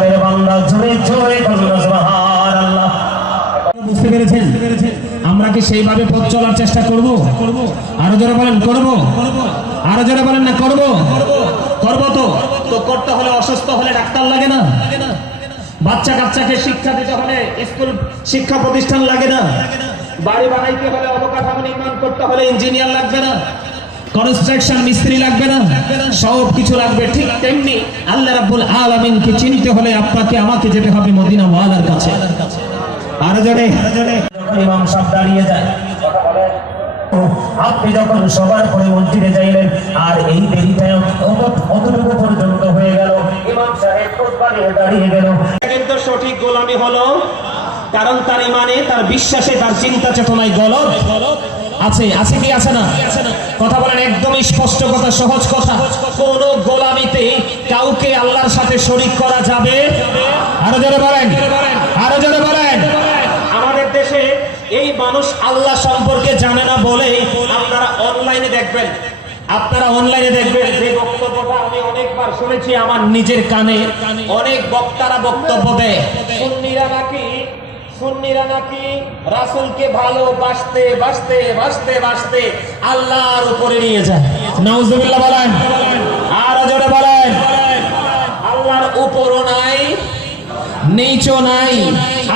সত্যিকারের বান্দা জোরে জোরে সুবহানাল্লাহ। বুঝতে পেরেছেন? আমরা কি সেইভাবে পথ চলার চেষ্টা করব? আরও যারা বলেন, করব। আরও যারা বলেন না, করব। করব তো। তো করতে হলে অসুস্থ হলে ডাক্তার লাগে না। বাচ্চা কাচ্চাকে শিক্ষা দিতে হলে স্কুল শিক্ষা প্রতিষ্ঠান লাগে না। বাড়ি বানাইতে হলে অবকাঠামো নির্মাণ করতে হলে ইঞ্জিনিয়ার লাগবে না। কনস্ট্রাকশন মিস্ত্রি লাগবে না। সব কিছু লাগবে ঠিক তেমনি আল্লাহ রাব্বুল আলামিনকে চিনতে হলে আপনাকে আমাকে যেতে হবে মদিনা ওয়ালার কাছে। আরও জোরে। ইমাম সাহেব দাঁড়িয়ে যায়। আপনি যখন সবার পরে মসজিদে যাইলেন আর এই দেরিটা অত- অতটুকু পর্যন্ত হয়ে গেল। ইমাম সাহেব দাঁড়িয়ে গেল। কিন্তু সঠিক গোলামি হলো কারণ তার ইমানে তার বিশ্বাসে তার চিন্তা চেতনায় গলত আছে আছে কি আছে না? কথা বলেন একদম স্পষ্ট কথা সহজ কথা। কোন গোলামিতে কাউকে আল্লাহর সাথে শরিক করা যাবে? আরও জোরে বলেন। আরও জোরে বলেন। আমাদের দেশে এই মানুষ আল্লাহ সম্পর্কে জানে না বলে আপনারা অনলাইনে দেখবেন। আপনারা অনলাইনে দেখবেন যে বক্তব্যটা আমি অনেকবার শুনেছি আমার নিজের কানে। অনেক বক্তারা বক্তব্য দেয়। সুন্নিরা নাকি সুন্নিরা নাকি রাসুলকে ভালোবাসতে, বাসতে বাসতে বাসতে আল্লাহর উপরে নিয়ে যায়। বলেন। আর জোরে বলেন। আল্লাহর উপরও নাই, নিচও নাই,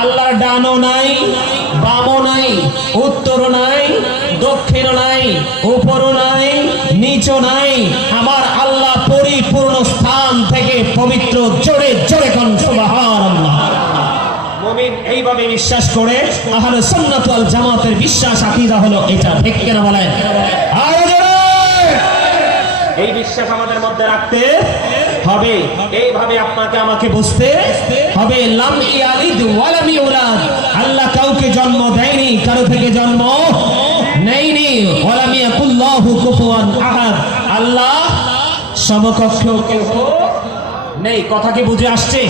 আল্লাহর ডানও নাই, বামও নাই উত্তর নাই দক্ষিণ নাই, উপরও নাই, নিচও নাই। আমার আল্লাহ পরিপূর্ণ স্থান থেকে পবিত্র জোরে জোরে কন সুবহানাল্লাহ মুমিন এইভাবে বিশ্বাস করে আহলে সুন্নাত ওয়াল জামাতের বিশ্বাস, আকীদা হলো এটা। ঠিক কিনা বলেন? এই বিশ্বাস আমাদের মধ্যে রাখতে হবে। এইভাবে আপনাকে আমাকে বুঝতে হবে। আল্লাহ কাউকে জন্ম দেয়নি, কারও থেকে জন্ম নেয়নি। আল্লাহ সমকক্ষ নেই। কথা কি বুঝে আসছে?